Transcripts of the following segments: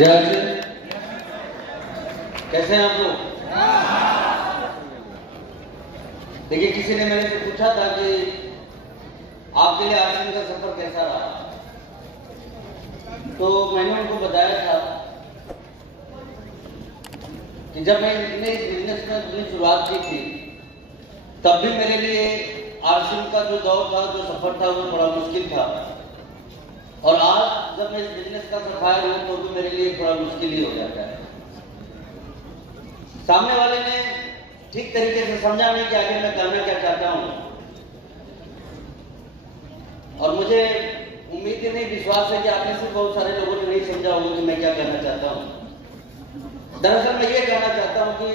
जय कैसे हैं आप लोग? देखिए, किसी ने मेरे से पूछा था कि आपके लिए आश्रम का सफर कैसा रहा, तो मैंने उनको बताया था कि जब मैंने इस बिजनेस में अपनी शुरुआत की थी तब भी मेरे लिए आश्रम का जो दौर था, जो सफर था, वो बड़ा मुश्किल था। और आज जब मैं इस बिजनेस का सफायर हूं तो भी मेरे लिए थोड़ा मुश्किल ही हो जाता है। सामने वाले ने ठीक तरीके से समझा नहीं कि आगे मैं करना क्या चाहता हूं, और मुझे उम्मीद ही नहीं, विश्वास है कि आपने से बहुत सारे लोगों ने नहीं समझा होगा कि मैं क्या करना चाहता हूं। दरअसल मैं ये कहना चाहता हूं कि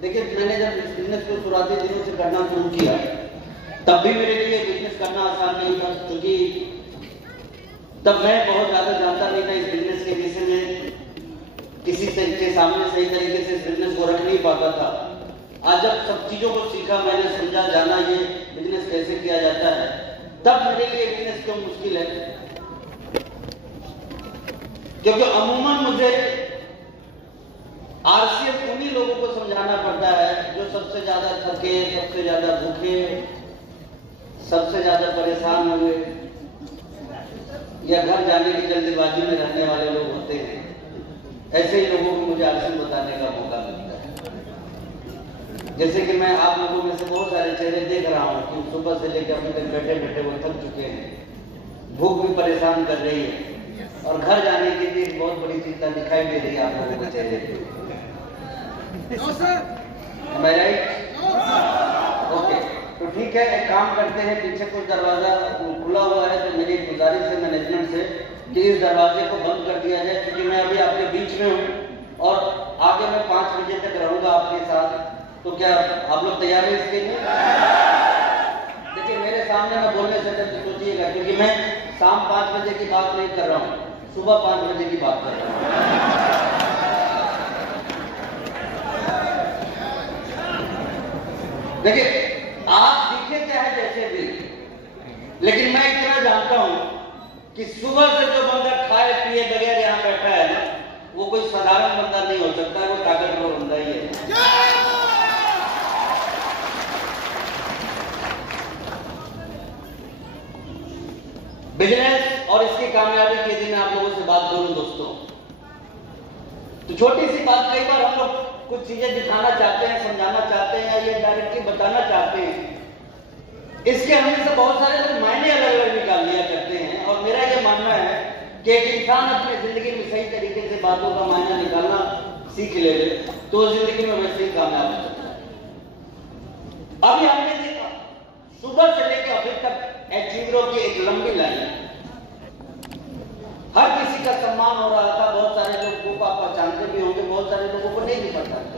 देखिए, मैंने जब इस बिजनेस को शुरुआती दिनों से करना शुरू किया तब भी मेरे लिए बिजनेस करना आसान नहीं था, क्योंकि तब मैं बहुत ज्यादा जानता नहीं था इस बिजनेस के विषय में, किसी के सामने सही तरीके से इस बिजनेस को रख नहीं पाता था। आज जब सब चीजों को सीखा, मैंने समझा, जाना ये बिजनेस कैसे किया जाता है, तब मेरे लिए बिजनेस क्यों मुश्किल है, क्योंकि अमूमन मुझे आरसीएफ उन्हीं लोगों को समझाना पड़ता है जो सबसे ज्यादा थके, सबसे ज्यादा भूखे, सबसे ज्यादा परेशान हुए या घर जाने की जल्दबाजी में रहने वाले लोग होते हैं। ऐसे ही लोगों को मुझे आरसीएफ बताने का मौका मिलता है। जैसे कि मैं आप लोगों में से बहुत सारे चेहरे देख रहा हूँ कि सुबह से लेकर अभी तक बैठे बैठे वो थक चुके हैं, भूख भी परेशान कर रही है, और घर जाने की भी एक बहुत बड़ी चिंता दिखाई दे रही है आप लोगों के चेहरे पे। Am I right? ओके, तो ठीक है, एक काम करते हैं, पीछे कुछ दरवाजा खुला हुआ है, तो मेरी गुजारिश है मैनेजमेंट से कि इस दरवाजे को बंद कर दिया जाए, क्योंकि मैं अभी आपके बीच में हूँ और आगे मैं 5 बजे तक रहूंगा आपके साथ। तो क्या आप लोग तैयार हैं इसके लिए? देखिए, मेरे सामने मैं बोलने से तो सोचिएगा, क्योंकि मैं शाम 5 बजे की बात नहीं कर रहा हूँ, सुबह 5 बजे की बात कर रहा हूँ। देखिए, आप दिखे चाहे जैसे भी, लेकिन मैं इतना जानता हूं कि सुबह से जो बंदा खाए पिए बगैर यहां बैठा है ना, वो कोई साधारण बंदा नहीं हो सकता, वो ताकतवर बंदा ही है। बिजनेस और इसकी कामयाबी के दिन आप लोगों से बात करूं दोस्तों, तो छोटी सी बात, कई बार हम लोग कुछ चीजें दिखाना चाहते हैं, समझाना चाहते हैं, या ये डायरेक्टली बताना चाहते हैं, इसके हमें से बहुत सारे लोग मायने अलग अलग निकाल लिया करते हैं। और मेरा ये मानना है कि एक इंसान अपनी जिंदगी में सही तरीके से बातों का मायना निकालना सीख ले तो जिंदगी में वैसे ही कामयाब हो सकता है। अभी हमने देखा सुबह से लेकर अभी तक अचीवरों की एक लंबी लाइन है, हर किसी का सम्मान हो रहा था, बहुत सारे लोगों को आप पहचानते भी होंगे, बहुत सारे लोगों को नहीं भी पहचानते।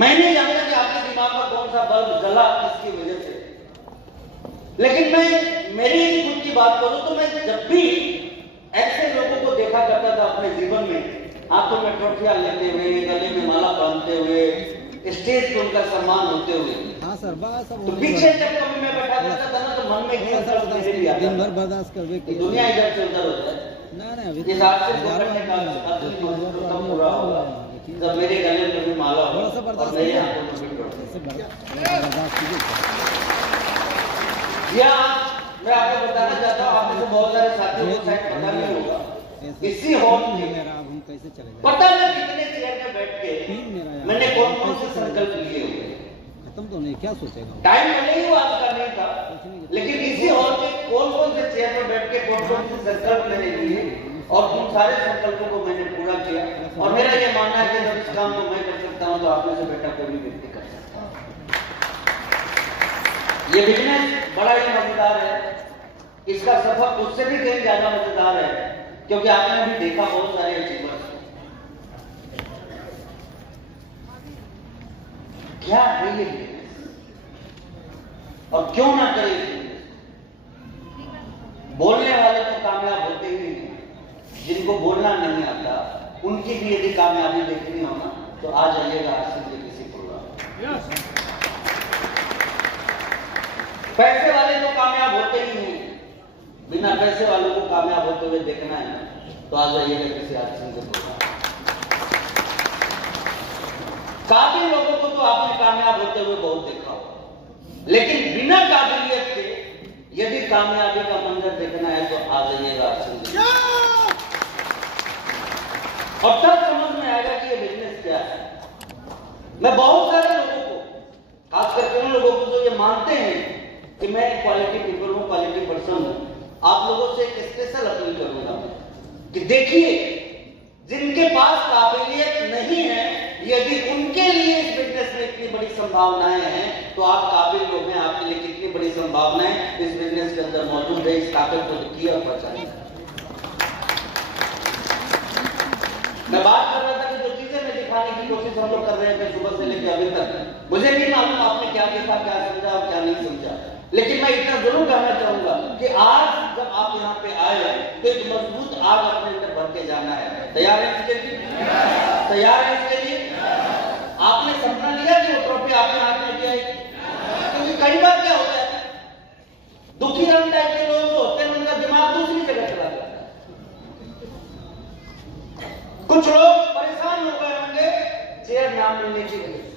मैं नहीं जानता कि आपके दिमाग में कौन सा बल्ब जला इसकी वजह से, लेकिन मैं मेरी खुद की बात करूं तो मैं जब भी ऐसे लोगों को देखा करता था अपने जीवन में, हाथों में ट्रॉफियां लेते हुए, गले में माला बांधते हुए, स्टेज पे उनका सम्मान होते हुए, हाँ सर, तो पीछे जब कभी मैं बैठा रहता था ना, तो मन में दिन भर बर्दाश्त कर दुनिया इधर से उधर होता है। अभी इस हाथ से पकड़ने का कम पूरा होगा जब मेरे गले में भी माला हो और मेरे हाथों में भी या मैं आपको बताना चाहता हूँ, आप में से बहुत सारे साथियों को शायद पता नहीं होगा, इसी हॉल में पता नहीं कितने चेयर में बैठ के मैंने कौन कौन से संकल्प लिए हुए। खत्म तो नहीं, क्या सोचेगा, टाइम भले ही वो आपका नहीं था, लेकिन इसी हॉल में कौन कौन से चेयर में बैठ के कौन कौन से संकल्प मैंने लिए, और उन सारे संकल्पों को मैंने पूरा किया। और मेरा ये मानना है कि जब इस काम को मैं कर सकता हूं तो आप में से बेटा कोई भी व्यक्ति कर सकता है। ये बिजनेस बड़ा ही मजेदार है, इसका सफर उससे भी कहीं ज्यादा मजेदार है, क्योंकि आपने अभी देखा बहुत सारे अचीवर्स। क्या है ये बिजनेस और क्यों ना करें इस बिजनेस? बोलने वाले तो कामयाब होते ही नहीं, जिनको बोलना नहीं आता उनकी भी यदि कामयाबी देखनी हो ना, तो आ जाइएगा आश्रम के किसी प्रोग्राम। पैसे वाले तो कामयाब होते ही नहीं, बिना पैसे वालों को कामयाब होते हुए देखना है ना, तो आ जाइएगा किसी आरसीएम के प्रोग्राम। काबिल लोगों को तो आपने कामयाब होते हुए बहुत देखा होगा, लेकिन बिना काबिलियत के यदि कामयाबी का मंजर देखना है तो आ जाइएगा आरसीएम। और तब समझ में आएगा कि ये बिजनेस क्या है। मैं बहुत सारे लोगों को, खास करके उन लोगों को जो ये मानते हैं कि मैं क्वालिटी पीपल हूं, क्वालिटी पर्सन हूं, आप लोगों से एक स्पेशल अपील करूंगा कि देखिए, जिनके पास काबिलियत नहीं है, यदि उनके लिए इस बिजनेस में इतनी बड़ी संभावनाएं हैं, तो आप काबिल लोग हैं, आपके लिए कितनी बड़ी संभावनाएं इस बिजनेस के अंदर मौजूद है। इस ताकत को देखिए और पहचानिए। मैं बात कर रहा था कि जो चीजें मैं दिखाने की कोशिश हम लोग कर रहे थे सुबह से लेकर अभी तक, मुझे नहीं मालूम आपने क्या देखा, क्या समझा और क्या नहीं समझा, लेकिन मैं इतना जरूर कहना चाहूंगा कि आज जब आप यहाँ पे आए तो एक मजबूत आग अपने अंदर भर के जाना है। तैयार है इसके लिए? तैयार है इसके लिए? आपने सपना लिया कि वो ट्रॉफी आपने हाथ में लिया है? क्योंकि कई बार क्या होता है, दुखी रंग टाइप के लोग जो होते हैं उनका दिमाग दूसरी जगह चला जाता है। कुछ लोग परेशान हो गए होंगे चेयर ना मिलने की वजह से,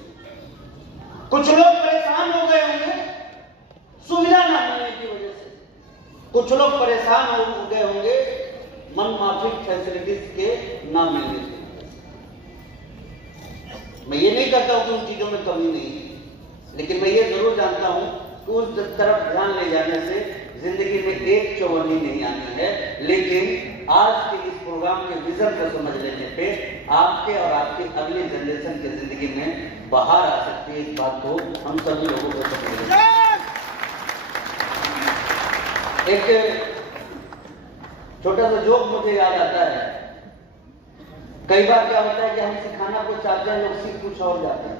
कुछ लोग परेशान हो गए होंगे सुविधा ना मिलने की वजह से, कुछ लोग परेशान हो गए होंगे मन माफिक फैसिलिटीज के ना मिलने की वजह से। मैं ये नहीं कहता हूं कि उन चीजों में कमी नहीं है, लेकिन मैं ये जरूर जानता हूं कि उस तरफ ध्यान ले जाने से जिंदगी में एक चौवन्नी नहीं आनी है। लेकिन आज के इस प्रोग्राम के विजन को समझ लेने पे आपके और आपकी अगली जनरेशन की जिंदगी में बाहर आ सकती है। इस बात को हम सभी लोगों को समझ। एक छोटा सा जोक मुझे याद आता है। कई बार क्या होता है कि हम सिखाना कुछ चाहते हैं, लोग सीख कुछ और जाते हैं।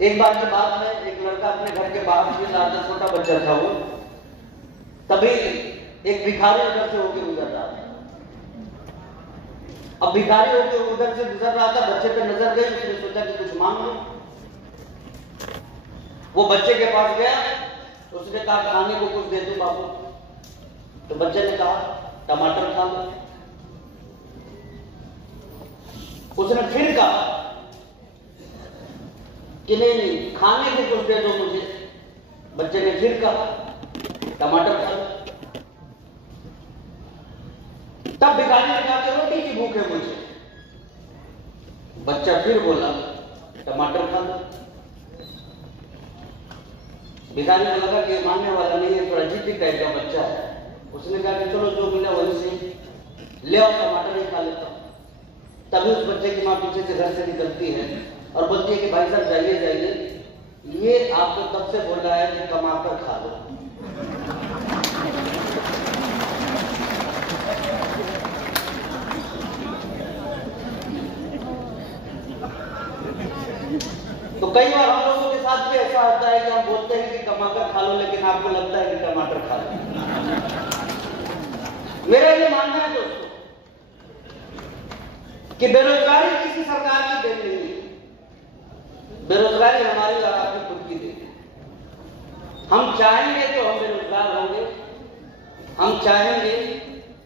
एक बार की बात है, एक लड़का अपने घर के बाहर खेल रहा था, छोटा बच्चा था वो, तभी एक भिखारी उधर से होकर गुजर रहा था। अब भिखारी होकर उधर से गुजर रहा था, बच्चे पे नजर गई, उसने सोचा कि कुछ मांग लो। वो बच्चे के पास गया, उसने कहा खाने को कुछ दे दो बाबू। तो बच्चे ने कहा टमाटर खा लो। उसने फिर कहा कि नहीं खाने को कुछ दे दो मुझे। बच्चे ने फिर कहा टमाटर खा लो। तब भिखारी ने कहा कि रोटी की भूख है मुझे। बच्चा फिर बोला टमाटर खा लो। भिखारी को लगा कि मानने वाला नहीं है, थोड़ा जिद्दी टाइप का बच्चा है। उसने कहा कि चलो जो मिला वहीं से ले आओ, टमाटर ही खा लेता हूं। तभी उस बच्चे की मां पीछे से घर से निकलती है और बोलती है कि भाई साहब जाइए जाइए, ये आपको तब से बोल रहा है कि कमाकर खा लो। तो कई बार हम लोगों के साथ भी ऐसा होता है कि हम बोलते हैं कि कमाकर खा लो, लेकिन आपको लगता है कि टमाटर खा लो। मेरा ये मानना है दोस्तों कि बेरोजगारी किसी सरकार की देन नहीं है। बेरोजगारी हमारी और आपकी खुद की देन है। हम चाहेंगे तो हम बेरोजगार होंगे, हम चाहेंगे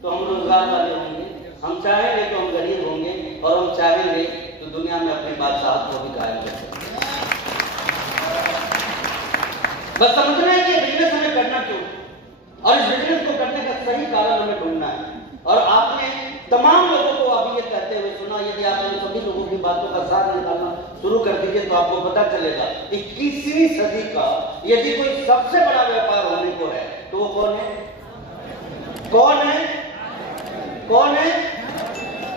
तो हम रोजगार वाले होंगे, हम चाहेंगे तो हम गरीब होंगे, और हम चाहेंगे तो दुनिया में अपनी बादशाहत को भी कायम कर सकते हैं। बस समझना है कि बिजनेस हमें करना क्यों, और इस बिजनेस को करने का सही कारण हमें ढूंढना है। और आपने तमाम लोगों को अभी ये कहते हुए सुना, यदि आप इन सभी लोगों की बातों का साथ निकालना शुरू कर दीजिए तो आपको पता चलेगा 21वीं सदी का यदि कोई सबसे बड़ा व्यापार होने को है तो वो कौन है? कौन है? कौन है?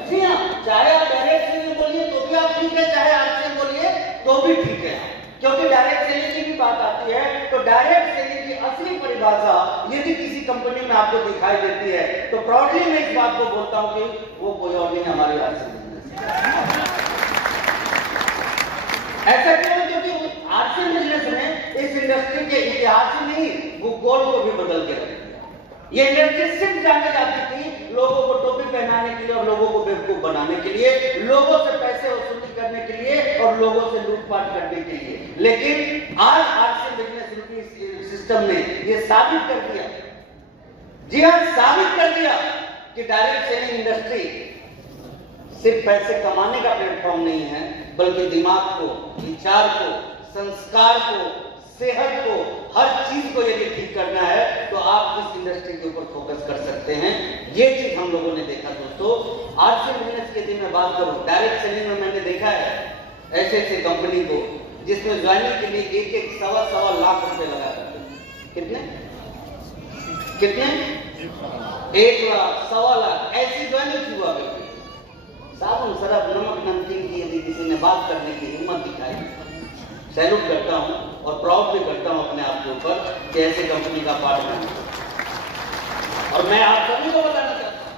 जी हाँ, चाहे आप डायरेक्ट सेलिंग बोलिए तो भी आप ठीक है, चाहे आपसे बोलिए तो भी ठीक है, क्योंकि डायरेक्ट सेलिंग की भी बात आती है। तो डायरेक्ट सेलिंग की असली परिभाषा यदि किसी कंपनी में आपको दिखाई देती है तो प्राउडली मैं इस बात को बोलता हूं कि वो कोई और नहीं, हमारी आरसी बिजनेस। ऐसा क्यों? क्योंकि आरसी बिजनेस में इस इंडस्ट्री के इतिहास ही नहीं, भूगोल को भी बदल के रख दिया। ये इंडस्ट्री सिर्फ जानी जाती थी लोगों को टोपी पहनाने के लिए और लोगों को बेवकूफ बनाने के लिए, लोगों से पैसे वसूली करने के लिए और लोगों से लूटपाट करने के लिए। लेकिन आज आरसी बिजनेस सिस्टम ने ये साबित कर दिया, जी हाँ साबित कर दिया कि डायरेक्ट सेलिंग इंडस्ट्री सिर्फ पैसे कमाने का प्लेटफॉर्म नहीं है, बल्कि दिमाग को, विचार को, संस्कार को, सेहत को, हर चीज को यदि ठीक करना है तो आप इस इंडस्ट्री के ऊपर फोकस कर सकते हैं। ये चीज हम लोगों ने देखा दोस्तों। आज से बिजनेस के दिन में बात करूं, डायरेक्ट सेलिंग में मैंने देखा है ऐसे ऐसे कंपनी को जिसमें ज्वाइनिंग के लिए एक सवा लाख रुपए लगा करते हैं। कितने 1 लाख, सवा लाख ऐसी ज्वाइनिंग हुआ करती। साबुन, सरफ, नमक, नमकीन की यदि किसी ने बात करने की हिम्मत दिखाई, सैल्यूट करता हूं और प्राउड भी करता हूं अपने आप के ऊपर कि ऐसे कंपनी का पार्टनर। और मैं आप सभी को बताना चाहता हूं,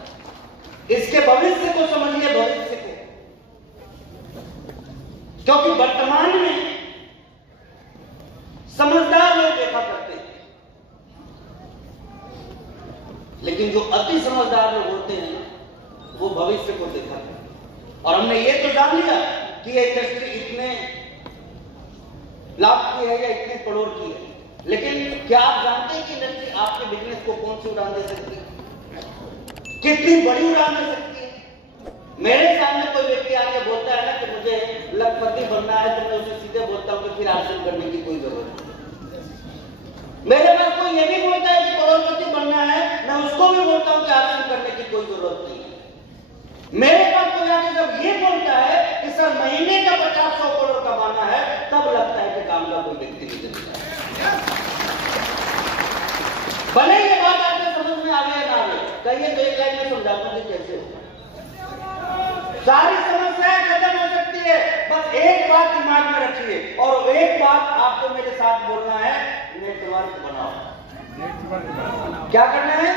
इसके भविष्य को समझिए, भविष्य को, क्योंकि वर्तमान में समझदार लोग देखा करते हैं, लेकिन जो अति समझदार लोग होते हैं वो भविष्य को देखा करते हैं। और हमने ये तो जान लिया कि ये इंडस्ट्री इतने लाख की है या इतने करोड़ की है, लेकिन क्या आप जानते हैं कि इंडस्ट्री आपके बिजनेस को कौन सी उड़ान दे सकती है, कितनी बड़ी उड़ान दे सकती है। मेरे सामने कोई व्यक्ति आके बोलता है ना कि मुझे लखपति बनना है, तो मैं उसे सीधे बोलता हूं कि फिर आश्रम करने की कोई जरूरत नहीं। मेरे पास कोई ये भी बोलता है कि करोड़पति बनना है, मैं उसको भी बोलता हूं कि आश्रम करने की कोई जरूरत नहीं है। मेरे पास कोई आके जब ये बोलता है कि सर महीने का 50-100 करोड़ कमाना है, तब लगता है कि काम का कोई व्यक्ति नहीं चलता। भले ये बात आपके समझ में आवे या ना आवे, कहिए तो एक लाइन में समझाता हूं कि कैसे होगा। सारी समस्याएं खत्म हो सकती है, बस एक बात दिमाग में रखिए, और एक बात आपको मेरे साथ बोलना है, नेटवर्क बनाओ। क्या करना है?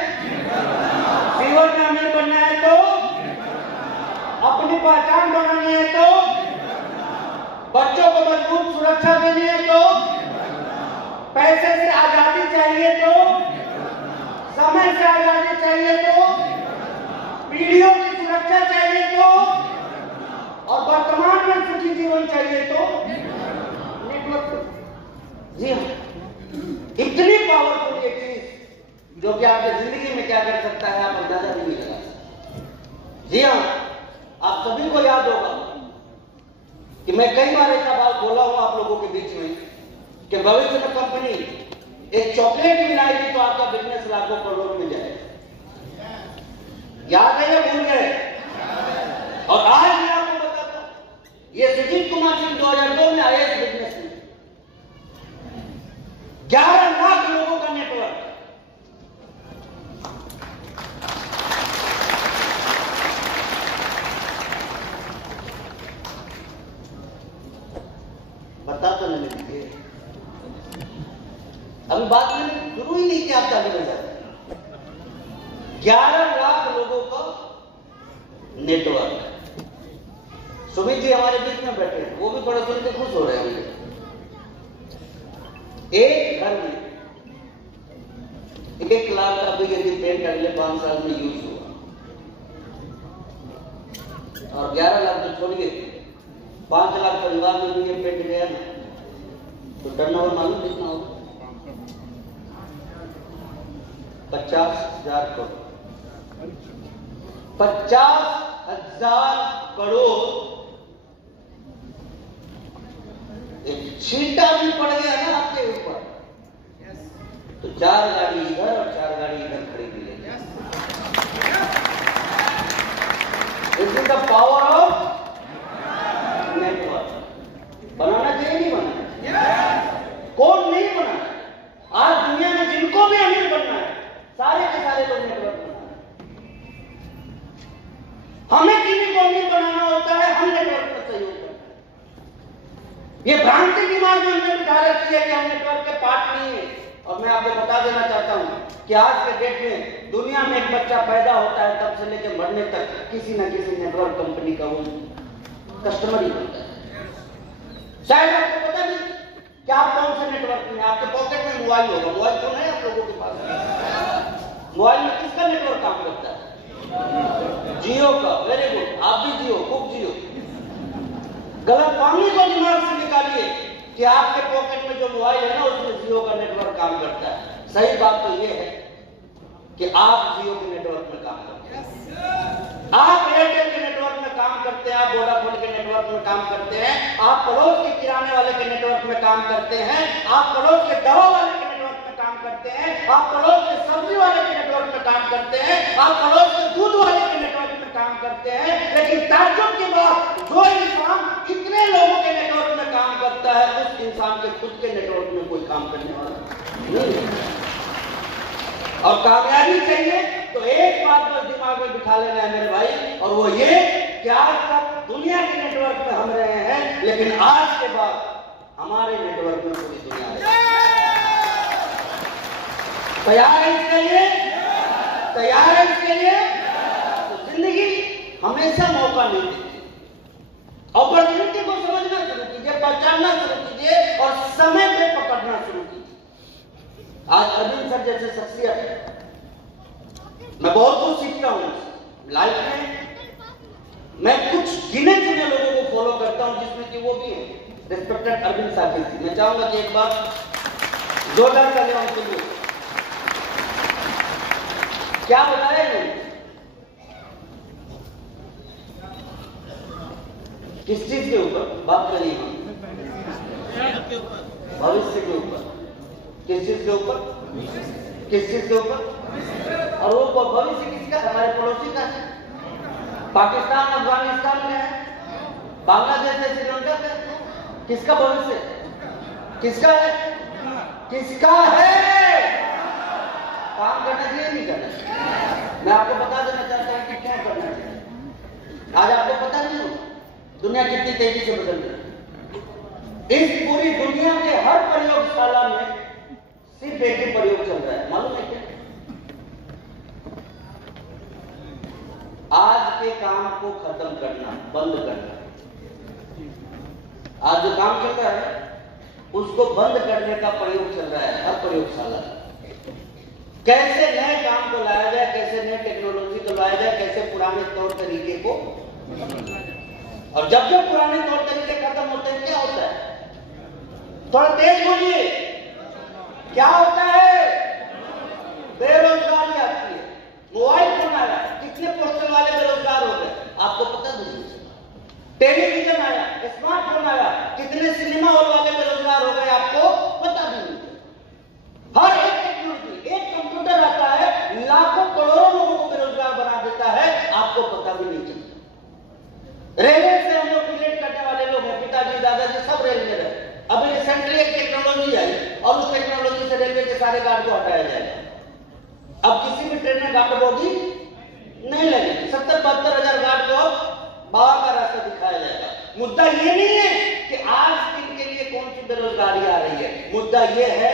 जीवन में अमीर बनना है तो, अपनी पहचान बनानी है तो, बच्चों को मजबूत सुरक्षा देनी है तो, पैसे से आजादी चाहिए तो, समय से आजादी चाहिए तो, पीढ़ियों की सुरक्षा चाहिए तो, और वर्तमान में सुखी जीवन चाहिए तो नेटवर्क। जी हाँ, इतनी पावरफुल ये चीज जो कि आपकी जिंदगी में क्या कर सकता है आप अंदाजा भी नहीं लगा सकते। जी हाँ, आप सभी को याद होगा कि मैं कई बार ऐसा बात बोला हूं आप लोगों के बीच में कि भविष्य में कंपनी एक चॉकलेट भी लाएगी तो आपका बिजनेस लाखों करोड़ में जाएगा। याद है या भूल गए? और आज मैं आपको बताता हूं, ये सुजीत कुमार सिंह 2002 में आए इस बिजनेस में 11 लाख लोगों का नेटवर्क। बता तो नहीं दीजिए, अभी बात मैंने शुरू ही नहीं किया, आप ताली बजाते। 11 लाख लोगों का नेटवर्क। सुमित जी हमारे बीच में बैठे हैं, वो भी थोड़ा सुन के खुश हो रहे होंगे। एक घर में 1 लाख का भी यदि पेंट अगले 5 साल में यूज हुआ, और 11 लाख तो छोड़िए, 5 लाख परिवार में भी ये पेंट गया ना, तो टर्नओवर मालूम कितना होगा? 50,000 करोड़। 50,000 करोड़। एक छींटा भी पड़ गया ना आपके ऊपर तो 4 गाड़ी इधर और 4 गाड़ी इधर खरीद लेंगे। This is the power of network. बनाना चाहिए नहीं बनाना? कौन नहीं बनाना? आज दुनिया में जिनको भी अमीर बनना है, सारे के सारे लोग नेटवर्क बनाना है। हमें किसी को अमीर बनाना होता है, हम नेटवर्क का सहयोग करते हैं। ये भ्रांति दिमाग में हमने बिठा रखी है कि हम नेटवर्क के पार्ट नहीं है। और मैं आपको बता देना चाहता हूं कि आज के डेट में दुनिया में एक बच्चा पैदा होता है तब से लेकर मरने तक किसी न किसी नेटवर्क कंपनी का वो कस्टमर ही बनता है। शायद आपको पता नहीं कि आप कौन से नेटवर्क में, आपके पॉकेट में मोबाइल होगा। मोबाइल फोन है आप लोगों के पास? मोबाइल में किसका नेटवर्क काम करता है? जियो का। वेरी गुड, आप भी जियो, खूब जियो। गलत फहमी को दिमाग से निकालिए कि आपके पॉकेट में जो मोबाइल है ना उसमें जियो का नेटवर्क काम करता है। सही बात तो ये है कि आप जियो के नेटवर्क में काम करते हैं। आप एयरटेल के नेटवर्क में काम करते हैं, आप वोडाफोन के नेटवर्क में काम करते हैं, आप पड़ोस के किराने वाले के नेटवर्क में काम करते हैं, आप पड़ोस के दवा वाले के नेटवर्क में काम करते हैं, आप पड़ोस के सब्जी वाले के नेटवर्क में काम करते हैं, आप पड़ोस के दूध वाले के नेटवर्क में काम करते हैं। लेकिन ताज्जुब की बात, जो इंसान कितने लोगों के नेटवर्क में काम करता है, उस इंसान के खुद के नेटवर्क में कोई काम करने वाला नहीं। और कामयाबी चाहिए तो एक बात बस दिमाग में बिठा लेना है मेरे भाई, और वो ये कि आज तक दुनिया के नेटवर्क में हम रहे हैं, लेकिन आज के बाद हमारे नेटवर्क में पूरी दुनिया है। तैयार है इसके लिए? तैयार है इसके लिए? तो जिंदगी हमेशा मौका नहीं देती। अपॉर्चुनिटी को समझना शुरू कीजिए, पहचानना शुरू कीजिए और समय पे पकड़ना शुरू कीजिए। आज अरविंद सर जैसे शख्सियत है, मैं बहुत कुछ सीखता हूँ लाइफ में। मैं कुछ गिने चुने लोगों को फॉलो करता हूँ, जिसमें कि वो भी है रिस्पेक्टेड अरविंद साकिब जी। मैं चाहूंगा कि एक बार जोरदार कर लें उनके लिए। क्या बताया नहीं, किस चीज के ऊपर बात करिए हम? भविष्य के ऊपर। किस चीज के ऊपर? किस चीज के ऊपर? और वो भविष्य किसका? हमारे पड़ोसी का है। पाकिस्तान अफगानिस्तान में है, बांग्लादेश है, श्रीलंका का। किसका भविष्य? किसका है? किसका है? काम करना चाहिए नहीं करना चाहिए? मैं आपको बता देना चाहता हूँ कि क्या करना चाहिए। आज आपको पता नहीं हो दुनिया कितनी तेजी से बदल रही है। इस पूरी दुनिया के हर प्रयोगशाला में सिर्फ एक ही प्रयोग चल रहा है, मालूम है क्या? आज के काम को खत्म करना, बंद करना। आज जो काम चल रहा है उसको बंद करने का प्रयोग चल रहा है हर प्रयोगशाला। कैसे नए काम को लाया जाए, कैसे नए टेक्नोलॉजी को लाया जाए, कैसे पुराने तौर तरीके को। और जब जब पुराने तौर तरीके खत्म होते हैं क्या होता है? थोड़ा तेज बोलिए। क्या होता है? बेरोजगारी आती है। मोबाइल फोन आया, कितने पोस्टर वाले बेरोजगार हो गए आपको पता नहीं। टेलीविजन आया, स्मार्टफोन आया, कितने सिनेमा हॉल वाले बेरोजगार हो गए आपको पता नहीं। हर एक टेक्नोलॉजी, एक कंप्यूटर आता है, लाखों करोड़ों लोगों को बेरोजगार बना देता है, आपको पता भी नहीं चलता। रेलवे से हम लोग रिलेट करने वाले लोग हैं, पिताजी दादाजी सब रेल में रहे। अभी रिसेंटली एक टेक्नोलॉजी आई और उस टेक्नोलॉजी से रेलवे के सारे गार्ड को हटाया जाएगा। अब किसी भी ट्रेन में गार्ड बोगी नहीं लगेगी। 70-72 हजार गार्ड को बाहर का रास्ता दिखाया जाएगा। मुद्दा ये नहीं है कि आज दिन के लिए कौन सी बेरोजगारी आ रही है, मुद्दा ये है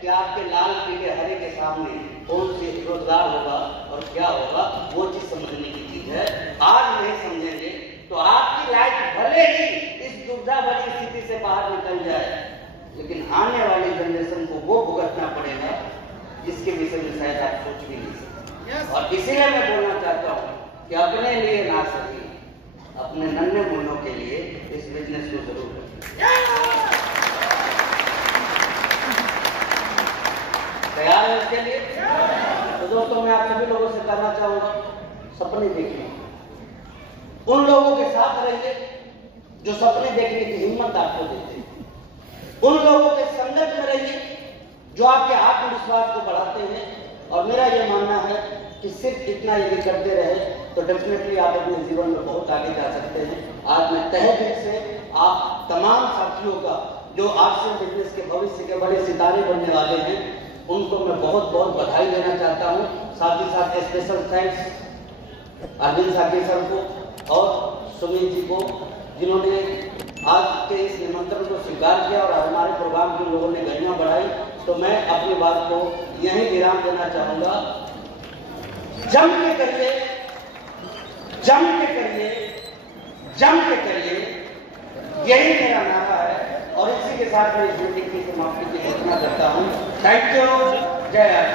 कि आपके लाल पीले हरे के सामने कौन सी रोजगार होगा और क्या होगा, वो चीज समझने की चीज है। आज नहीं समझेंगे तो आपकी लाइफ भले ही इस दुविधा भरी स्थिति से बाहर निकल जाए, लेकिन आने वाली जनरेशन को वो भुगतना पड़ेगा जिसके विषय में शायद आप सोच भी नहीं सकते। और इसीलिए मैं बोलना चाहता हूँ कि अपने लिए ना सके, अपने नन्हे मुन्नों के लिए इस बिजनेस को जरूर करें। तैयार है इसके लिए? तो दोस्तों मैं आप सभी लोगों से कहना चाहूंगा, सपने देखिए, उन लोगों के साथ रहिए जो सपने देखने की हिम्मत आपको देते हैं, उन लोगों के संगत में रहिए जो आपके आत्मविश्वास को बढ़ाते हैं। और मेरा यह मानना है कि सिर्फ इतना यदि करते रहे तो डेफिनेटली आप अपने जीवन में बहुत आगे जा सकते हैं। आज मैं तहे दिल से आप तमाम साथियों का जो आर्ट्स बिजनेस के भविष्य के बड़े सितारे बनने वाले हैं, उनको मैं बहुत बहुत बधाई देना चाहता हूँ। साथ ही साथ special thanks Arvind Saqib sir को और सुमित जी को, जिन्होंने आज के इस निमंत्रण को स्वीकार किया और हमारे प्रोग्राम के लोगों ने गरिमा बढ़ाई। तो मैं अपनी बात को यहीं विराम देना चाहूंगा। जम के करिए, जम के करिए, जम के करिए, यही मेरा नारा है। और इसी के साथ मैं इस मीटिंग की समाप्ति की घोषणा करता हूँ। Thank you. जय आर।